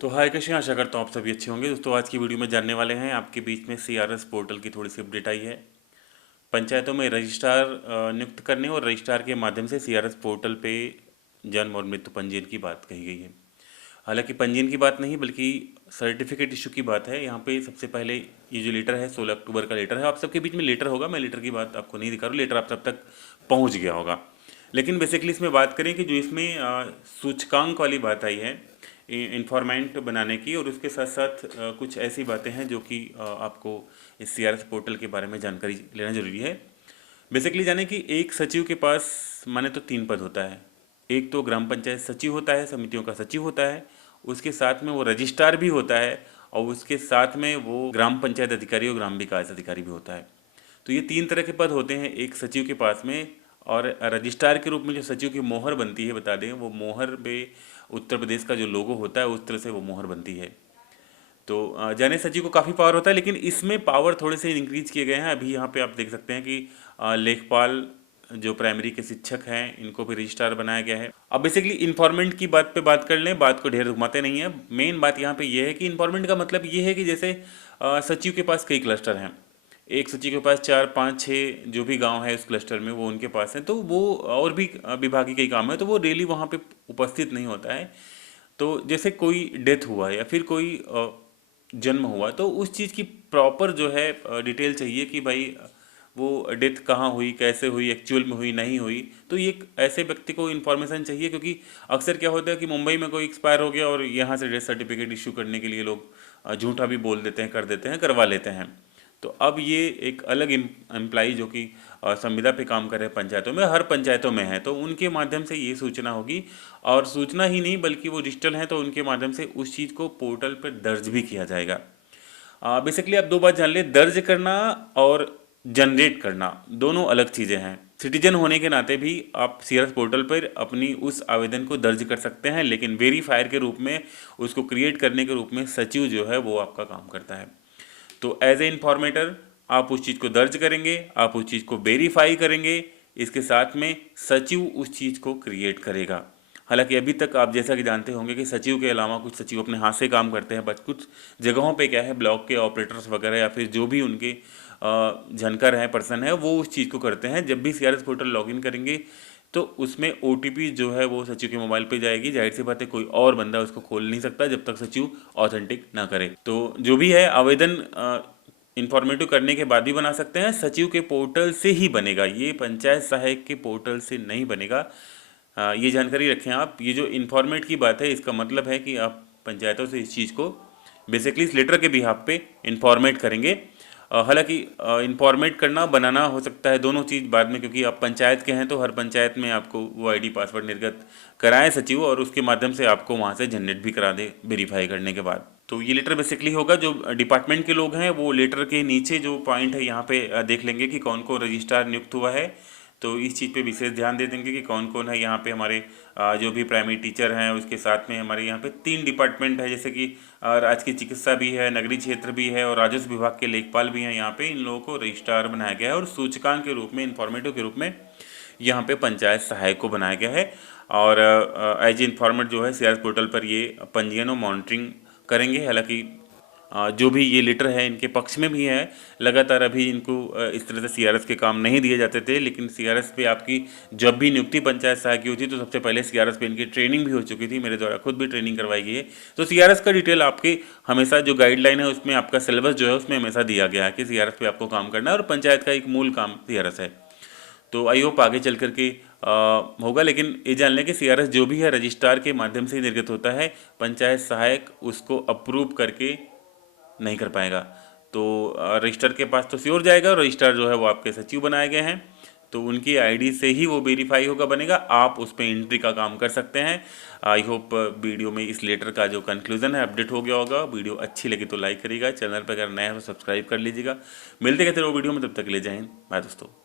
तो हाय, कैसे हैं? आशा करता हूँ आप सभी अच्छे होंगे। दोस्तों, आज की वीडियो में जानने वाले हैं आपके बीच में सीआरएस पोर्टल की थोड़ी सी अपडेट आई है। पंचायतों में रजिस्ट्रार नियुक्त करने और रजिस्ट्रार के माध्यम से सीआरएस पोर्टल पे जन्म और मृत्यु पंजीयन की बात कही गई है। हालांकि पंजीयन की बात नहीं बल्कि सर्टिफिकेट इशू की बात है। यहाँ पे सबसे पहले ये जो लेटर है 16 अक्टूबर का लेटर है। आप सबके बीच में लेटर होगा, मैं लेटर की बात आपको नहीं दिखा रहा हूँ, लेटर आप सब तक पहुँच गया होगा। लेकिन बेसिकली इसमें बात करें कि जो इसमें सूचकांक वाली बात आई है इन्फॉर्मेंट बनाने की, और उसके साथ साथ कुछ ऐसी बातें हैं जो कि आपको इस सीआरएस पोर्टल के बारे में जानकारी लेना जरूरी है। बेसिकली जाने कि एक सचिव के पास माने तो 3 पद होता है। एक तो ग्राम पंचायत सचिव होता है, समितियों का सचिव होता है, उसके साथ में वो रजिस्ट्रार भी होता है, और उसके साथ में वो ग्राम पंचायत अधिकारी और ग्राम विकास अधिकारी भी होता है। तो ये 3 तरह के पद होते हैं एक सचिव के पास में। और रजिस्ट्रार के रूप में जो सचिव की मोहर बनती है, बता दें, वो मोहर पे उत्तर प्रदेश का जो लोगो होता है उस तरह से वो मोहर बनती है। तो जाने सचिव को काफ़ी पावर होता है, लेकिन इसमें पावर थोड़े से इंक्रीज किए गए हैं। अभी यहाँ पे आप देख सकते हैं कि लेखपाल जो प्राइमरी के शिक्षक हैं इनको भी रजिस्ट्रार बनाया गया है। अब बेसिकली इन्फॉर्मेंट की बात पे बात कर लें, बात को ढेर घुमाते नहीं है। मेन बात यहाँ पे ये है कि इन्फॉर्मेंट का मतलब ये है कि जैसे सचिव के पास कई क्लस्टर हैं, एक सचिव के पास 4, 5, 6 जो भी गांव है उस क्लस्टर में वो उनके पास है, तो वो और भी विभागीय कई काम है, तो वो डेली वहाँ पे उपस्थित नहीं होता है। तो जैसे कोई डेथ हुआ है या फिर कोई जन्म हुआ, तो उस चीज़ की प्रॉपर जो है डिटेल चाहिए कि भाई वो डेथ कहाँ हुई, कैसे हुई, एक्चुअल में हुई, नहीं हुई। तो ये एक ऐसे व्यक्ति को इन्फॉर्मेशन चाहिए, क्योंकि अक्सर क्या होता है कि मुंबई में कोई एक्सपायर हो गया और यहाँ से डेथ सर्टिफिकेट इशू करने के लिए लोग झूठा भी बोल देते हैं, कर देते हैं, करवा लेते हैं। तो अब ये एक अलग एम्प्लाई जो कि संविदा पे काम कर रहे हैं पंचायतों में, हर पंचायतों में है, तो उनके माध्यम से ये सूचना होगी। और सूचना ही नहीं बल्कि वो डिजिटल है, तो उनके माध्यम से उस चीज़ को पोर्टल पर दर्ज भी किया जाएगा। बेसिकली आप 2 बात जान लें, दर्ज करना और जनरेट करना दोनों अलग चीज़ें हैं। सिटीजन होने के नाते भी आप सीआरएस पोर्टल पर अपनी उस आवेदन को दर्ज कर सकते हैं, लेकिन वेरीफायर के रूप में, उसको क्रिएट करने के रूप में सचिव जो है वो आपका काम करता है। तो एज ए इन्फॉर्मेटर आप उस चीज़ को दर्ज करेंगे, आप उस चीज़ को वेरीफाई करेंगे, इसके साथ में सचिव उस चीज़ को क्रिएट करेगा। हालांकि अभी तक आप जैसा कि जानते होंगे कि सचिव के अलावा कुछ सचिव अपने हाथ से काम करते हैं, बट कुछ जगहों पे क्या है, ब्लॉक के ऑपरेटर्स वगैरह या फिर जो भी उनके जानकार हैं, पर्सन है, वो उस चीज़ को करते हैं। जब भी सीआरएस पोर्टल लॉगिन करेंगे तो उसमें ओटीपी जो है वो सचिव के मोबाइल पे जाएगी। जाहिर सी बात है कोई और बंदा उसको खोल नहीं सकता जब तक सचिव ऑथेंटिक ना करे। तो जो भी है आवेदन इंफॉर्मेटिव करने के बाद भी बना सकते हैं, सचिव के पोर्टल से ही बनेगा, ये पंचायत सहायक के पोर्टल से नहीं बनेगा। ये जानकारी रखें आप। ये जो इन्फॉर्मेट की बात है इसका मतलब है कि आप पंचायतों से इस चीज़ को बेसिकली इस लेटर के बिहाफ पे इन्फॉर्मेट करेंगे। हालांकि इन्फॉर्मेट करना बनाना हो सकता है दोनों चीज़ बाद में, क्योंकि आप पंचायत के हैं तो हर पंचायत में आपको वो आईडी पासवर्ड निर्गत कराए सचिव, और उसके माध्यम से आपको वहाँ से जनरेट भी करा दे वेरीफाई करने के बाद। तो ये लेटर बेसिकली होगा, जो डिपार्टमेंट के लोग हैं वो लेटर के नीचे जो पॉइंट है यहाँ पे देख लेंगे कि कौन कौन रजिस्ट्रार नियुक्त हुआ है। तो इस चीज़ पे विशेष ध्यान दे देंगे कि कौन कौन है यहाँ पे हमारे जो भी प्राइमरी टीचर हैं, उसके साथ में हमारे यहाँ पे 3 डिपार्टमेंट है, जैसे कि राजकीय चिकित्सा भी है, नगरीय क्षेत्र भी है, और राजस्व विभाग के लेखपाल भी हैं। यहाँ पे इन लोगों को रजिस्ट्रार बनाया गया है, और सूचकांक के रूप में, इन्फॉर्मेटिव के रूप में यहाँ पे पंचायत सहायक को बनाया गया है। और एज इन्फॉर्मेट जो है सीआरएस पोर्टल पर ये पंजीयन और मॉनिटरिंग करेंगे। हालांकि जो भी ये लेटर है इनके पक्ष में भी है। लगातार अभी इनको इस तरह से सीआरएस के काम नहीं दिए जाते थे, लेकिन सीआरएस पे आपकी जब भी नियुक्ति पंचायत सहायक की होती तो सबसे पहले सीआरएस पे इनकी ट्रेनिंग भी हो चुकी थी, मेरे द्वारा खुद भी ट्रेनिंग करवाई गई है। तो सीआरएस का डिटेल आपके हमेशा जो गाइडलाइन है उसमें, आपका सिलेबस जो है उसमें हमेशा दिया गया है कि सीआरएस पे आपको काम करना है, और पंचायत का एक मूल काम सीआरएस है। तो आई होप आगे चल करके होगा। लेकिन ये जान लें कि सीआरएस जो भी है रजिस्ट्रार के माध्यम से ही निर्गत होता है, पंचायत सहायक उसको अप्रूव करके नहीं कर पाएगा। तो रजिस्टर के पास तो श्योर जाएगा, और रजिस्ट्रार जो है वो आपके सचिव बनाए गए हैं, तो उनकी आईडी से ही वो वेरीफाई होगा, बनेगा। आप उस पर एंट्री का काम कर सकते हैं। आई होप वीडियो में इस लेटर का जो कंक्लूजन है अपडेट हो गया होगा। वीडियो अच्छी लगी तो लाइक करिएगा, चैनल पर अगर नया हो तो सब्सक्राइब कर लीजिएगा। मिलते कहते रहो वीडियो में, तब तक ले जाए। बाय दोस्तों।